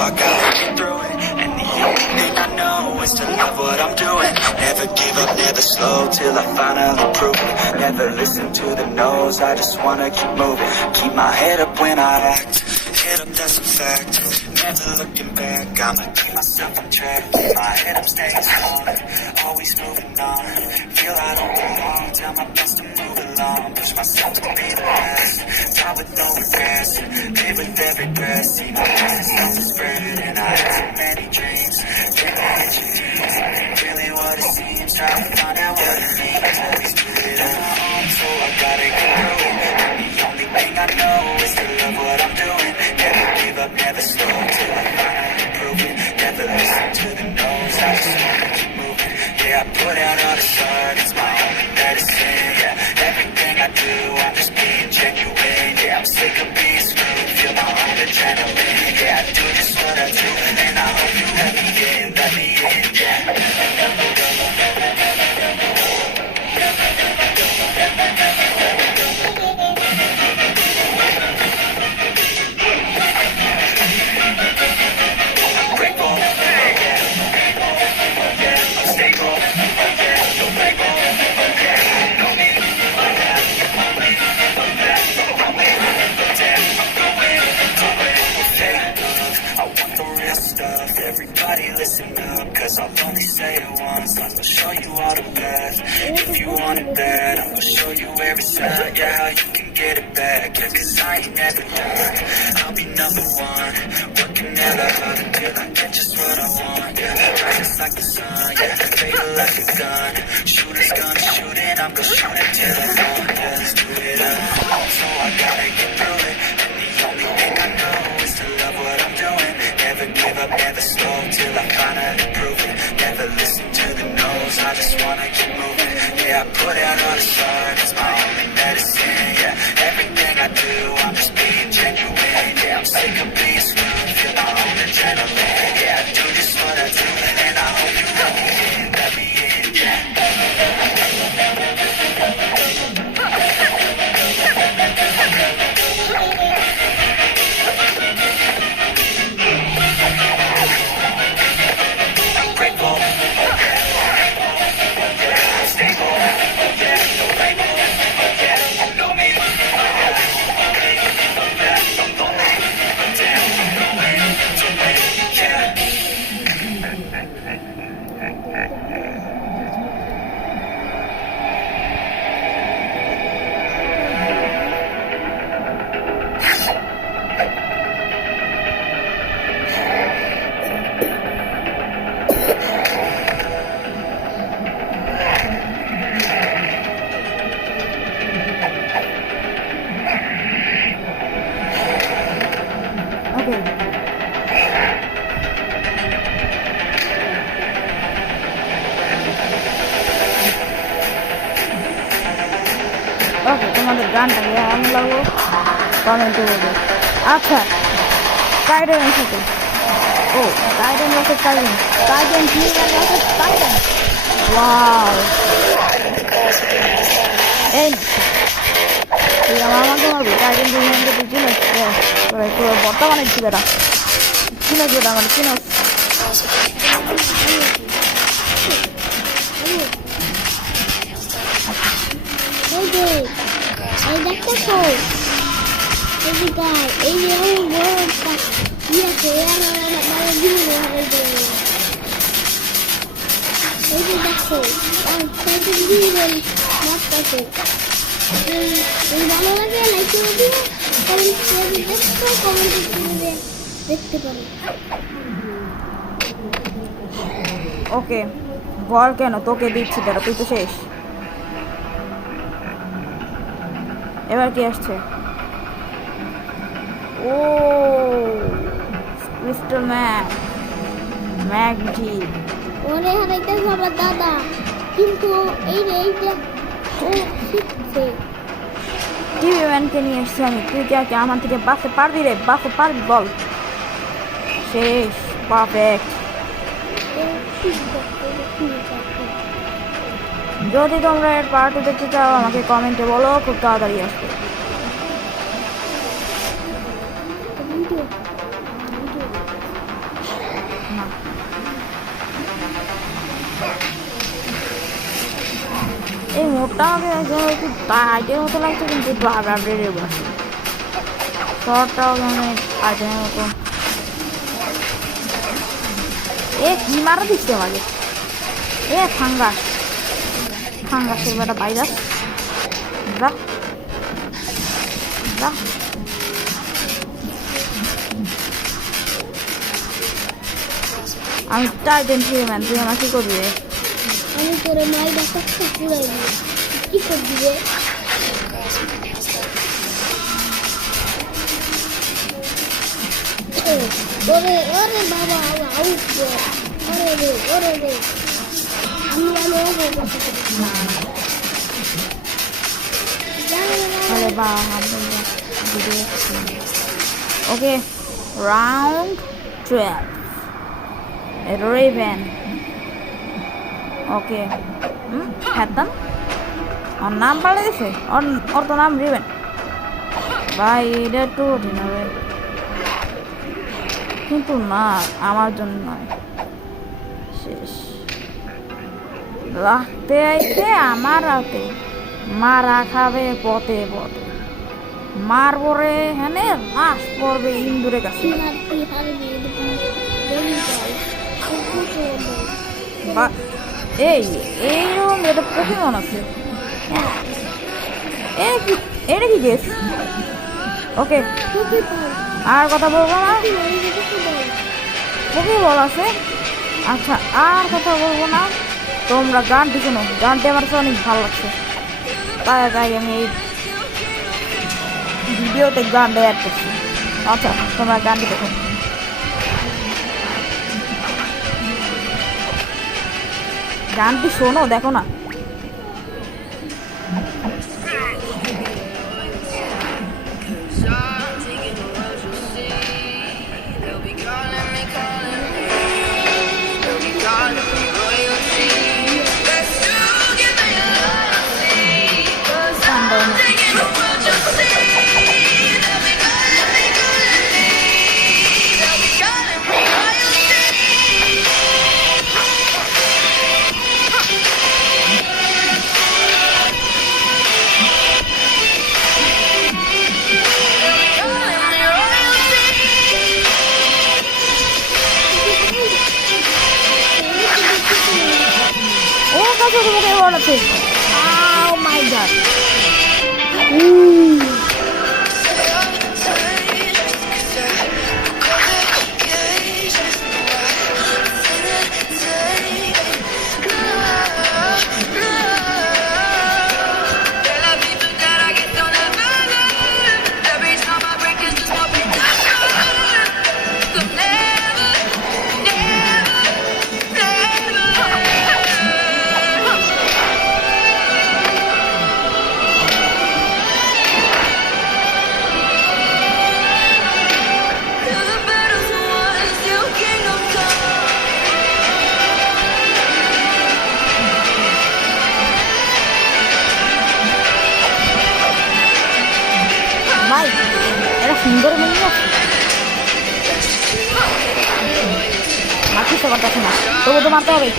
I gotta get through it. And the only thing I know is to love what I'm doing. Never give up, never slow till I finally prove it. Never listen to the no's, I just wanna keep moving. Keep my head up when I act. Head up, that's a fact. Never looking back, I'ma keep myself on track. Keep my head up, staying strong. Always moving on. Feel I don't belong, tell my best to move along. Push myself to be the best. Die with no regrets. Live with every breath. See my passion start to spread. And I have so many dreams. Dream of reaching dreams. Really what it seems. Try to find out what it means. Always do it at home, so I gotta get through it. And the only thing I know is to love what I'm doing. Never give up, never slow till I finally prove it. Never listen to the no's, I just wanna keep moving. Yeah, I put out all the sun, it's my only medicine. Yeah, everything I do, I'm just being genuine. Yeah, I'm sick of being screwed, feel my own adrenaline. Yeah, I do just what I do, and I hope you let me in, yeah. Everybody listen up, cause I'll only say it once. I'm gonna show you all the path. If you want it bad, I'm gonna show you every side. Yeah, how you can get it back. Yeah, cause I ain't never done. I'll be number one. Working hella hard until I get just what I want. Yeah, bright just like the sun. Yeah, fatal like a gun. Shooters gonna shoot it, I'm gonna shoot it till I'm on. Yeah, let's do it at home, so I gotta get through it. And the only thing I know is to love what I'm doing. Never give up, never slow till I finally prove it. Never listen to the no's, I just wanna keep moving. Yeah, I put out all the sun, it's my only medicine. Yeah, everything I do, I'm just being genuine. Yeah, I'm sick of being screwed, feel my own adrenaline. Yeah, I do just what I do, and I hope you let me in, yeah. ওকে, তোমাদের গানটা কেমন লাগলো কমেন্টে বলবে। আচ্ছা, টাইটানের সাথে Titan versus Titan, Titan versus Titan. Wow, এই তুই আমাকে মারবি? টাইটান দুনিয়াকে তুই চিনিস? তোর বর্তমানে ছিল এটা, চিনিস এটা মানে চিনিস? এই দেখতেছো এই গাই এই বড়টা ইয়াছে আর মানে দিনে এই যে দেখো আর সাইডে দিনে মারতেছে। এই ভালো লাগে লাইক করে দিও, কমেন্ট করে দিও, কমেন্ট করে দেখতে পারো। ওকে, বল কেন তোকে দিচ্ছি, তারা তুই তো শেষ। এবার কি আসছে? ও ক্রিস্টাল ম্যাগজি ওরে হারাইতে আমার দাদা, কিন্তু এইটা ও শিখছে। টিভি ম্যানকে নিয়ে এসছি আমি, তুই কি আমার থেকে বাঁচতে পারবি রে? বাঁচতে পারবি বল? শেষ, পারফেক্ট। যদি তোমরা এর পার্ট দেখতে চাও আমাকে কমেন্টে বলো, খুব তাড়াতাড়ি আসবে। এই মোটটা আমাকে একদম একটু টাইটের মতো লাগছে, কিন্তু একটু আপডেটের বসে শর্টটাও মানে টাইটের মতো। এ কি মারা দিচ্ছে আমাকে, এ ফাঙ্গাস, ফাঙ্গাসের বেটা ভাইরাস, যা যা। আমি টাইটেন ফিরে ম্যান, তুই আমার কি করবি রে? আমি তোরে মাইটা সবটা পুরাই দিই, কি করবি রে? ওরে ওরে বাবা আউট রে, ওরে রে ওরে রে, আমি আরে বা ওকে, রাউন্ড 12 রেভেন। ওকে খেতাম, ওর নাম পাল্টে দিছে, ওর তো নাম রেভেন। ভাই এটা একটু কঠিন হবে, কিন্তু না আমার জন্য নয়। শেষ রাখতে আইতে আমার রাতে মারা খাবে পথে পথে, মারবো রে হ্যানে লাশ পড়বে ইন্দুরের কাছে। এই এইরকম এটা পোকেমন আছে, এটা কি গেস? ওকে আর কথা বলবো না, পোকে বল আছে। আচ্ছা আর কথা বলবো না, তোমরা গানটি শোনো, গানটি আমার কাছে অনেক ভালো লাগছে, তাই আমি এই ভিডিওতে গানটা অ্যাড করছি। আচ্ছা তোমরা গানটি দেখো। গানটি শোনো, দেখো না। তোমাকে বল আছে। Oh my god. ভাই এটা সুন্দর মিলিয়ে আছে, মারতে পারতেছে না, তবু তো মারতে হবে।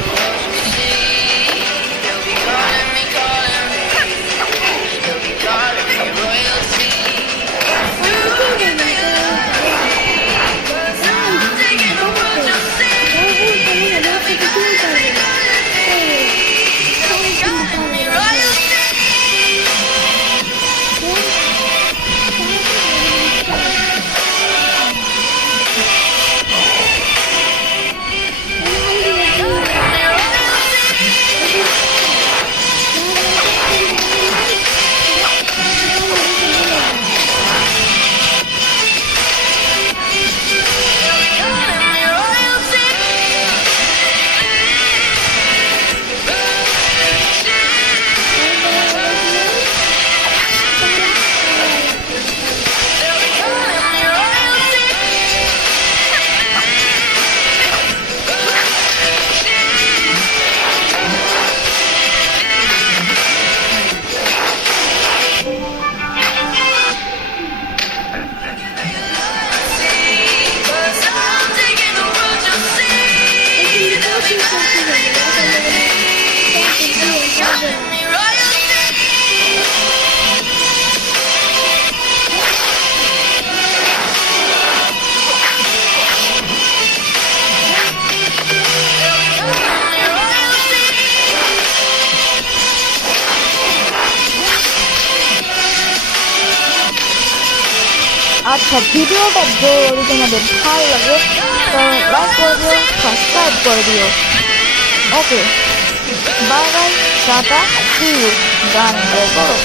আচ্ছা, ভিডিওটা যদি তোমাদের ভালো লাগে তো লাইক করে দিও, সাবস্ক্রাইব করে দিও। Okay, bye bye, tata, see you, গান করো।